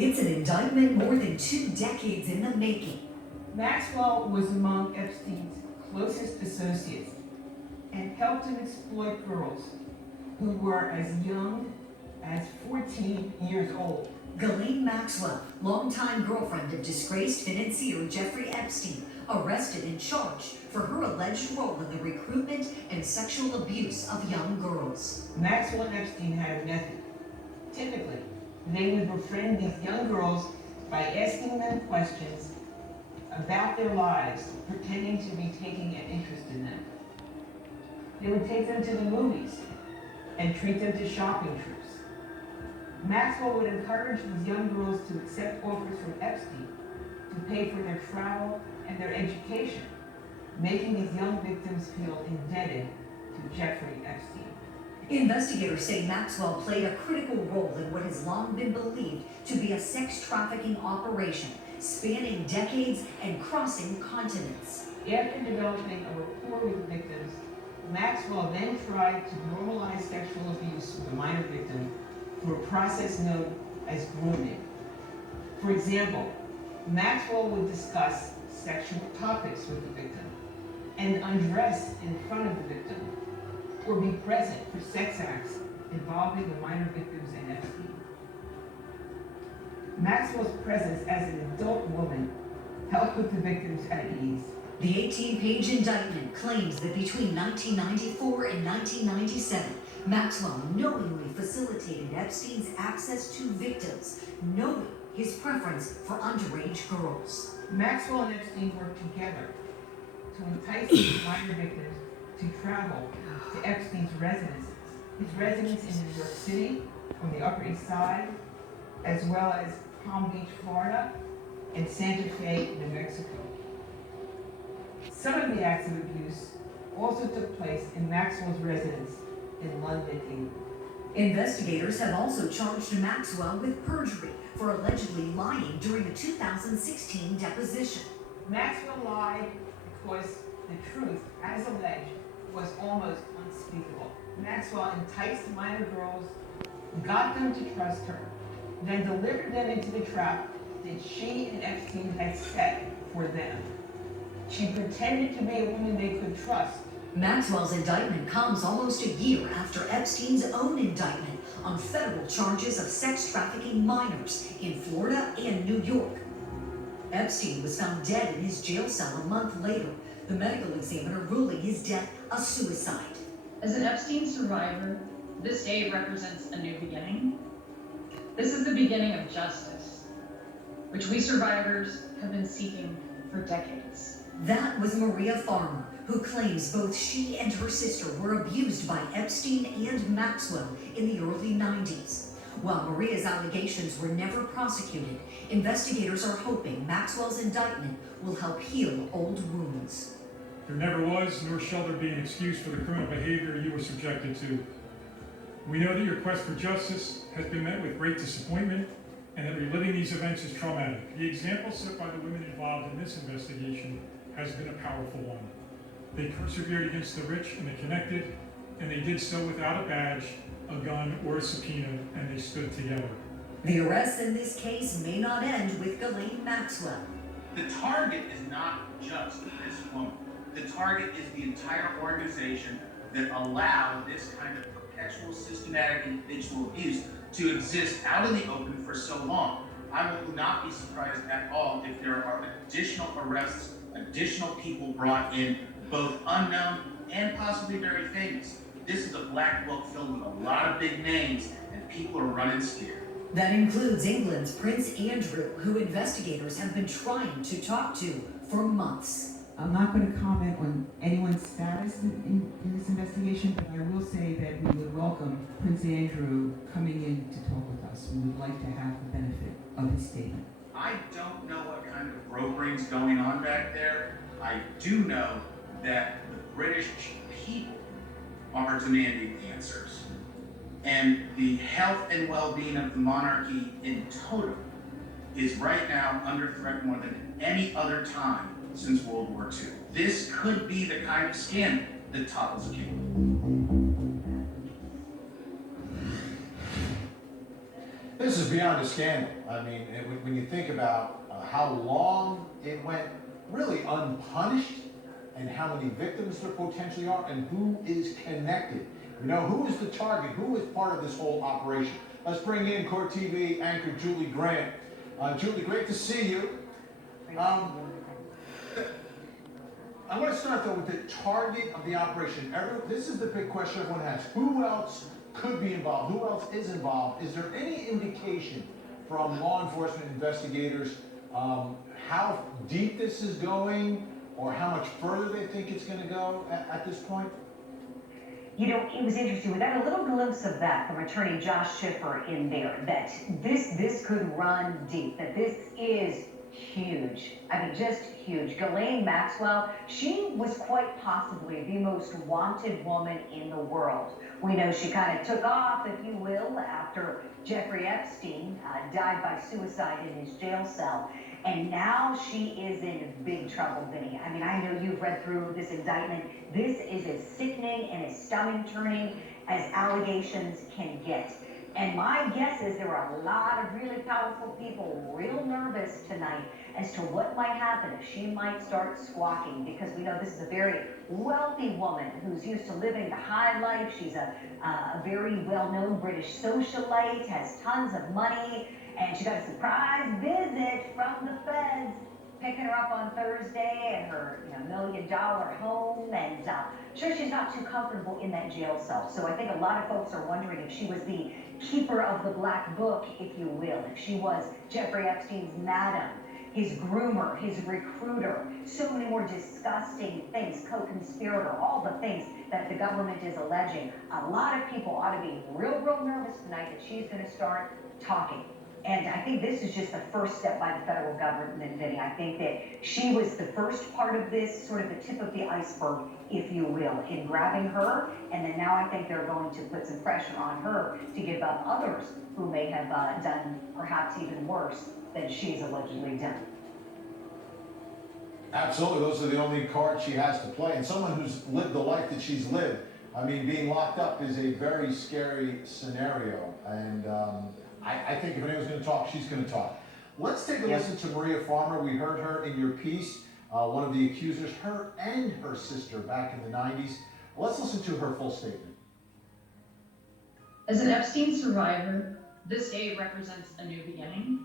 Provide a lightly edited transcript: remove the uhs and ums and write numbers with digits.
It's an indictment more than 2 decades in the making. Maxwell was among Epstein's closest associates and helped him exploit girls who were as young as 14 years old. Ghislaine Maxwell, longtime girlfriend of disgraced financier Jeffery Epstein, arrested and charged for her alleged role in the recruitment and sexual abuse of young girls. Maxwell and Epstein had a method. Typically, they would befriend these young girls by asking them questions about their lives, pretending to be taking an interest in them. They would take them to the movies and treat them to shopping trips. Maxwell would encourage these young girls to accept offers from Epstein to pay for their travel and their education, making these young victims feel indebted to Jeffery Epstein. Investigators say Maxwell played a critical role in what has long been believed to be a sex trafficking operation spanning decades and crossing continents. After developing a rapport with the victims, Maxwell then tried to normalize sexual abuse with a minor victim through a process known as grooming. For example, Maxwell would discuss sexual topics with the victim and undress in front of the victim or be present for sex acts involving the minor victims and Epstein. Maxwell's presence as an adult woman helped put the victims at ease. The 18-page indictment claims that between 1994 and 1997, Maxwell knowingly facilitated Epstein's access to victims, knowing his preference for underage girls. Maxwell and Epstein worked together to entice these minor victims to travel to Epstein's residences. His residence in New York City, on the Upper East Side, as well as Palm Beach, Florida, and Santa Fe, New Mexico. Some of the acts of abuse also took place in Maxwell's residence in London, England. Investigators have also charged Maxwell with perjury for allegedly lying during a 2016 deposition. Maxwell lied because the truth, as alleged, was almost unspeakable. Maxwell enticed minor girls, got them to trust her, then delivered them into the trap that she and Epstein had set for them. She pretended to be a woman they could trust. Maxwell's indictment comes almost a year after Epstein's own indictment on federal charges of sex trafficking minors in Florida and New York. Epstein was found dead in his jail cell a month later, the medical examiner ruling his death a suicide. As an Epstein survivor, this day represents a new beginning. This is the beginning of justice, which we survivors have been seeking for decades. That was Maria Farmer, who claims both she and her sister were abused by Epstein and Maxwell in the early 90s. While Maria's allegations were never prosecuted, investigators are hoping Maxwell's indictment will help heal old wounds. There never was, nor shall there be an excuse for the criminal behavior you were subjected to. We know that your quest for justice has been met with great disappointment, and that reliving these events is traumatic. The example set by the women involved in this investigation has been a powerful one. They persevered against the rich and the connected, and they did so without a badge, a gun, or a subpoena, and they stood together. The arrests in this case may not end with Ghislaine Maxwell. The target is not just this woman. The target is the entire organization that allowed this kind of perpetual systematic and habitual abuse to exist out in the open for so long. I will not be surprised at all if there are additional arrests, additional people brought in, both unknown and possibly very famous. This is a black book filled with a lot of big names, and people are running scared. That includes England's Prince Andrew, who investigators have been trying to talk to for months. I'm not going to comment on anyone's status in this investigation, but I will say that we would welcome Prince Andrew coming in to talk with us. We would like to have the benefit of his statement. I don't know what kind of brokering's going on back there. I do know that the British people are demanding answers. And the health and well-being of the monarchy in total is right now under threat more than any other time since World War II. This could be the kind of scandal that topples a king. This is is beyond a scandal. I mean, when you think about how long it went really unpunished and how many victims there potentially are and who is connected. You know, who is the target? Who is part of this whole operation? Let's bring in Court TV anchor Julie Grant. Julie, great to see you. I'm going to start though with the target of the operation. This is the big question everyone has. Who else could be involved? Who else is involved? Is there any indication from law enforcement investigators how deep this is going or how much further they think it's going to go at this point? You know, it was interesting. We got a little glimpse of that from attorney Josh Schiffer in there, that this could run deep, that this is huge. I mean, just huge. Ghislaine Maxwell, she was quite possibly the most wanted woman in the world. We know she kind of took off, if you will, after Jeffrey Epstein died by suicide in his jail cell. And now she is in big trouble, Vinny. I mean, I know you've read through this indictment. This is as sickening and as stomach-turning as allegations can get. And my guess is there are a lot of really powerful people real nervous tonight as to what might happen if she might start squawking, because we know this is a very wealthy woman who's used to living the high life. She's a very well-known British socialite, has tons of money, and she got a surprise visit from the feds picking her up on Thursday at her $1 million home, and sure, she's not too comfortable in that jail cell. So I think a lot of folks are wondering if she was the keeper of the black book, if you will, if she was Jeffrey Epstein's madam, his groomer, his recruiter, so many more disgusting things, co-conspirator, all the things that the government is alleging. A lot of people ought to be real nervous tonight that she's going to start talking. And I think this is just the first step by the federal government, Vinny. I think that she was the first part of this, sort of the tip of the iceberg, if you will, in grabbing her. And then now I think they're going to put some pressure on her to give up others who may have done perhaps even worse than she's allegedly done. Absolutely, those are the only cards she has to play. And someone who's lived the life that she's lived, I mean, being locked up is a very scary scenario. And I think if anyone's going to talk, she's going to talk. Let's take a listen to Maria Farmer. We heard her in your piece, one of the accusers, her and her sister back in the 90s. Let's listen to her full statement. As an Epstein survivor, this day represents a new beginning.